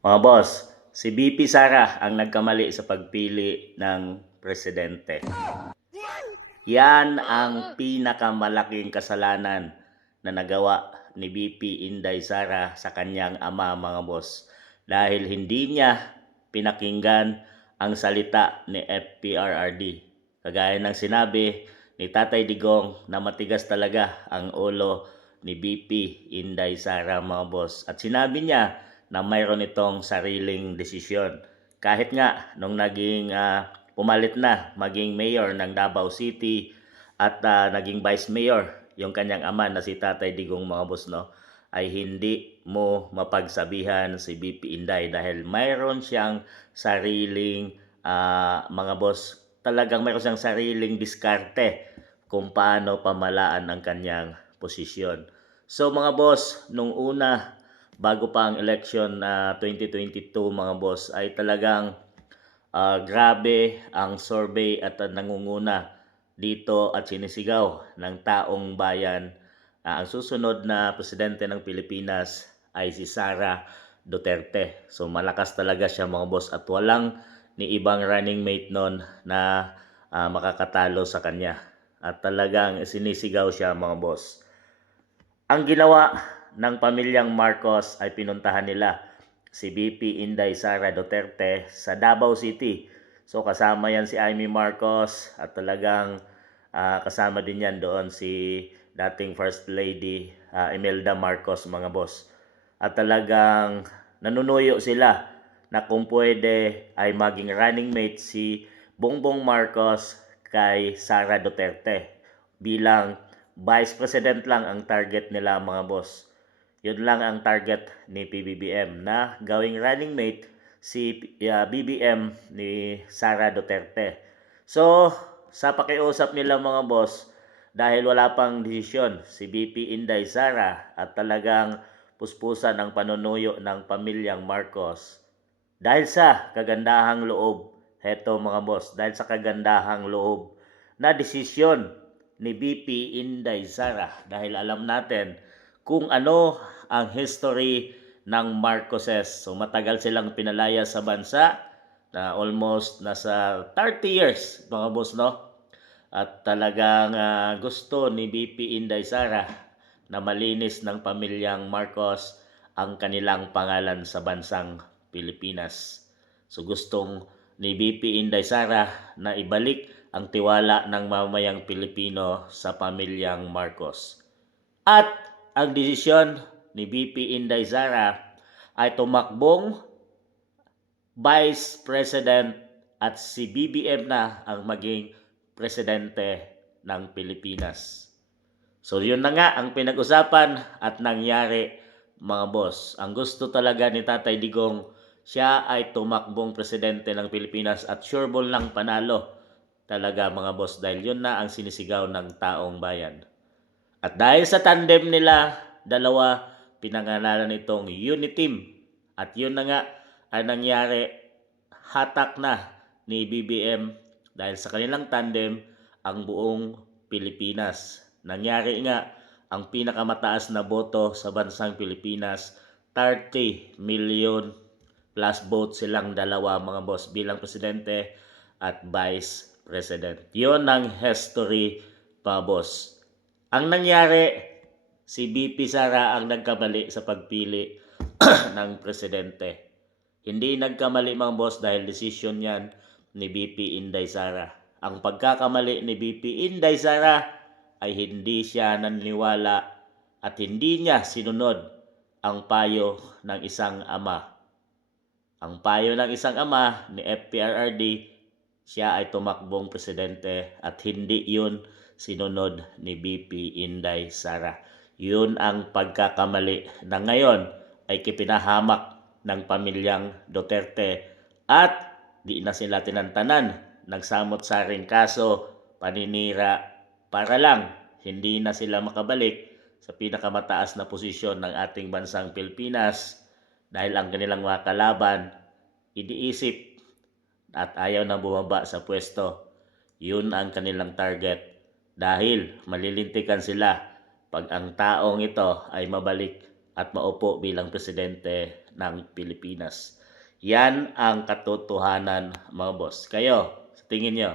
Mga boss, si BP Sara ang nagkamali sa pagpili ng presidente. Yan ang pinakamalaking kasalanan na nagawa ni BP Inday Sara sa kanyang ama, mga boss. Dahil hindi niya pinakinggan ang salita ni FPRRD. Kagaya ng sinabi ni Tatay Digong na matigas talaga ang ulo ni BP Inday Sara, mga boss. At sinabi niya na mayroon itong sariling desisyon. Kahit nga nung naging pumalit na maging mayor ng Davao City at naging vice mayor yung kanyang ama na si Tatay Digong, mga boss, no, ay hindi mo mapagsabihan si BP Inday dahil mayroon siyang sariling mga boss, talagang mayroon siyang sariling diskarte kung paano pamalaan ang kanyang posisyon. So mga boss, nung una, bago pa ang election 2022, mga boss, ay talagang grabe ang survey at nangunguna dito at sinisigaw ng taong bayan. Ang susunod na presidente ng Pilipinas ay si Sara Duterte. So malakas talaga siya, mga boss, at walang ni ibang running mate nun na makakatalo sa kanya. At talagang sinisigaw siya, mga boss. Ang ginawa ng pamilyang Marcos ay pinuntahan nila si BP Inday Sara Duterte sa Davao City. So kasama yan si Amy Marcos at talagang kasama din yan doon si dating First Lady Imelda Marcos, mga boss. At talagang nanunuyo sila na kung pwede ay maging running mate si Bongbong Marcos kay Sara Duterte bilang Vice President lang ang target nila, mga boss. Yun lang ang target ni PBBM na gawing running mate si BBM ni Sara Duterte. So, sa pakiusap nila, mga boss, dahil wala pang desisyon si BP Inday Sara at talagang puspusan ang panunuyo ng pamilyang Marcos. Dahil sa kagandahang loob, heto mga boss, dahil sa kagandahang loob na desisyon ni BP Inday Sara, dahil alam natin kung ano ang history ng Marcoses. So matagal silang pinalaya sa bansa na almost nasa 30 years, mga boss, no? At talagang gusto ni BP Inday Sara na malinis ng pamilyang Marcos ang kanilang pangalan sa bansang Pilipinas. So gustong ni BP Inday Sara na ibalik ang tiwala ng mamayang Pilipino sa pamilyang Marcos. At ang desisyon ni BP Inday Sara ay tumakbong Vice President at si BBM na ang maging presidente ng Pilipinas. So yun na nga ang pinag-usapan at nangyari, mga boss. Ang gusto talaga ni Tatay Digong, siya ay tumakbong presidente ng Pilipinas at sureball lang panalo talaga, mga boss, dahil yun na ang sinisigaw ng taong bayan. At dahil sa tandem nila, dalawa, pinangalanan itong Uniteam. At yun na nga ang nangyari, hatak na ni BBM dahil sa kanilang tandem ang buong Pilipinas. Nangyari nga ang pinakamataas na boto sa bansang Pilipinas, 30 million plus votes silang dalawa, mga boss, bilang presidente at vice president. Yun ang history, mga boss. Ang nangyari, si BP Sara ang nagkamali sa pagpili ng presidente. Hindi nagkamali, mga boss, dahil decision yan ni BP Inday Sara. Ang pagkakamali ni BP Inday Sara ay hindi siya naniniwala at hindi niya sinunod ang payo ng isang ama. Ang payo ng isang ama ni FPRRD, siya ay tumakbong presidente at hindi yun sinunod ni BP Inday Sara. Yun ang pagkakamali na ngayon ay kipinahamak ng pamilyang Duterte at di na sila tinantanan. Nagsamot-saring kaso, paninira, para lang hindi na sila makabalik sa pinakamataas na posisyon ng ating bansang Pilipinas dahil ang kanilang mga kalaban iniisip at ayaw na bumaba sa pwesto. Yun ang kanilang target dahil malilintikan sila pag ang taong ito ay mabalik at maupo bilang presidente ng Pilipinas. Yan ang katotohanan, mga boss. Kayo, sa tingin nyo?